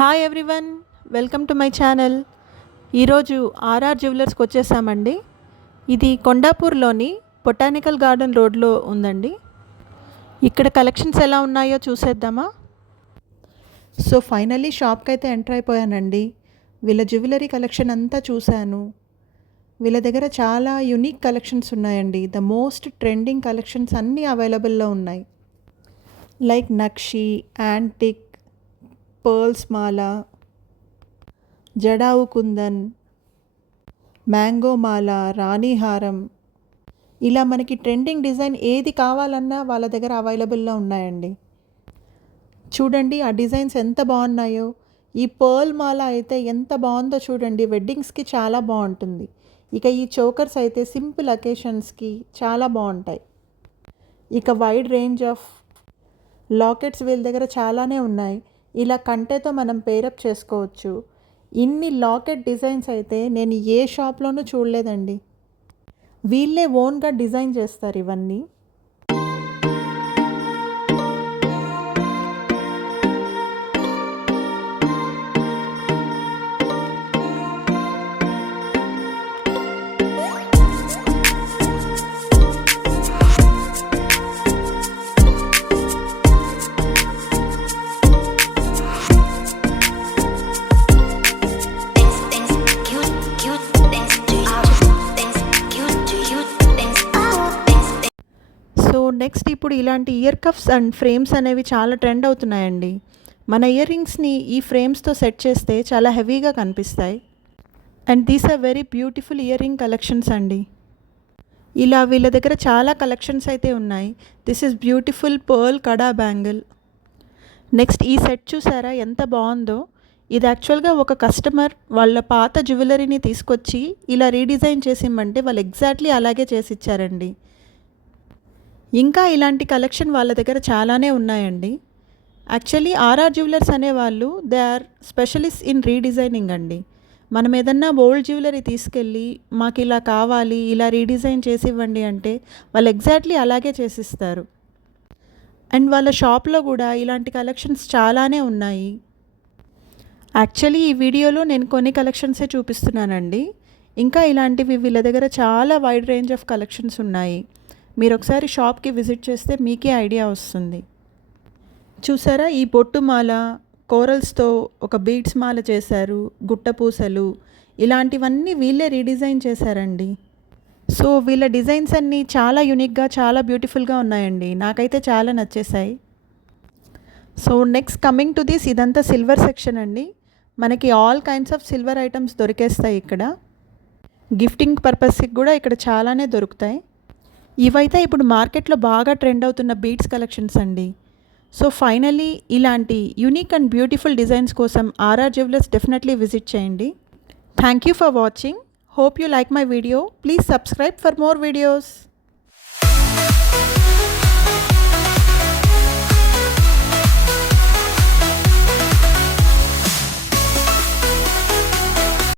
Hi everyone, welcome to my channel. ఈరోజు RR జ్యువెలర్స్కి వచ్చేసామండి. ఇది కొండాపూర్లోని బొటానికల్ గార్డెన్ రోడ్లో ఉందండి. ఇక్కడ కలెక్షన్స్ ఎలా ఉన్నాయో చూసేద్దామా. సో ఫైనల్లీ షాప్కి అయితే ఎంటర్ అయిపోయానండి. వీళ్ళ జ్యువెలరీ కలెక్షన్ అంతా చూశాను. వీళ్ళ దగ్గర చాలా యునిక్ కలెక్షన్స్ ఉన్నాయండి. ద మోస్ట్ ట్రెండింగ్ కలెక్షన్స్ అన్నీ అవైలబుల్లో ఉన్నాయి. లైక్ నక్షి, యాంటిక్, పర్ల్స్ మాల, జడావు కుందన్, మ్యాంగో మాల, రాణి హారం, ఇలా మనకి ట్రెండింగ్ డిజైన్ ఏది కావాలన్నా వాళ్ళ దగ్గర అవైలబుల్లో ఉన్నాయండి. చూడండి ఆ డిజైన్స్ ఎంత బాగున్నాయో. ఈ పర్ల్ మాల అయితే ఎంత బాగుందో చూడండి, వెడ్డింగ్స్కి చాలా బాగుంటుంది. ఇక ఈ చోకర్స్ అయితే సింపుల్ అకేషన్స్కి చాలా బాగుంటాయి. ఇక వైడ్ రేంజ్ ఆఫ్ లాకెట్స్ వీళ్ళ దగ్గర చాలానే ఉన్నాయి. ఇలా కంటెతో మనం పేరప్ చేసుకోవచ్చు. ఇన్ని లాకెట్ డిజైన్స్ అయితే నేను ఏ షాప్లోనూ చూడలేదండి. వీళ్ళే ఓన్గా డిజైన్ చేస్తారు ఇవన్నీ. సో నెక్స్ట్ ఇప్పుడు ఇలాంటి ఇయర్ కఫ్స్ అండ్ ఫ్రేమ్స్ అనేవి చాలా ట్రెండ్ అవుతున్నాయండి. మన ఇయర్ రింగ్స్ని ఈ ఫ్రేమ్స్తో సెట్ చేస్తే చాలా హెవీగా కనిపిస్తాయి. And these are very beautiful ear ring collections అండి. ఇలా వీళ్ళ దగ్గర చాలా కలెక్షన్స్ అయితే ఉన్నాయి. This is beautiful pearl kada bangle. Next ఈ సెట్ చూసారా ఎంత బాగుందో. ఇది యాక్చువల్గా ఒక కస్టమర్ వాళ్ళ పాత జ్యువెలరీని తీసుకొచ్చి ఇలా రీడిజైన్ చేసిమ్మంటే వాళ్ళు ఎగ్జాక్ట్లీ అలాగే చేసి ఇచ్చారండి. ఇంకా ఇలాంటి కలెక్షన్ వాళ్ళ దగ్గర చాలానే ఉన్నాయండి. యాక్చువల్లీ ఆర్ఆర్ జ్యువెలర్స్ అనేవాళ్ళు they are specialist in redesigning అండి. మనం ఏదన్నా ఓల్డ్ జ్యువెలరీ తీసుకెళ్ళి మాకు ఇలా కావాలి, ఇలా రీడిజైన్ చేసి ఇవ్వండి అంటే వాళ్ళు ఎగ్జాక్ట్లీ అలాగే చేసిస్తారు. అండ్ వాళ్ళ షాప్లో కూడా ఇలాంటి కలెక్షన్స్ చాలానే ఉన్నాయి. యాక్చువల్లీ ఈ వీడియోలో నేను కొన్ని కలెక్షన్సే చూపిస్తున్నానండి. ఇంకా ఇలాంటివి వీళ్ళ దగ్గర చాలా వైడ్ రేంజ్ ఆఫ్ కలెక్షన్స్ ఉన్నాయి. మీరు ఒకసారి షాప్కి విజిట్ చేస్తే మీకే ఐడియా వస్తుంది. చూసారా ఈ బొట్టు మాల కోరల్స్తో ఒక బీడ్స్ మాల చేశారు, గుట్టపూసలు, ఇలాంటివన్నీ వీళ్ళే రీడిజైన్ చేశారండి. సో వీళ్ళ డిజైన్స్ అన్నీ చాలా యూనిక్గా చాలా బ్యూటిఫుల్గా ఉన్నాయండి. నాకైతే చాలా నచ్చేసాయి. So next coming to this, ఇదంతా సిల్వర్ సెక్షన్ అండి. మనకి all kinds of silver items దొరికేస్తాయి ఇక్కడ. గిఫ్టింగ్ పర్పస్కి కూడా ఇక్కడ చాలానే దొరుకుతాయి. ఇవైతే ఇప్పుడు మార్కెట్లో బాగా ట్రెండ్ అవుతున్న బీడ్స్ కలెక్షన్స్ అండి. సో ఫైనలీ ఇలాంటి యూనిక్ అండ్ బ్యూటిఫుల్ డిజైన్స్ కోసం ఆర్ఆర్ జ్యువెలర్స్ డెఫినెట్లీ విజిట్ చేయండి. Thank you for watching. Hope you like my video. Please subscribe for more videos.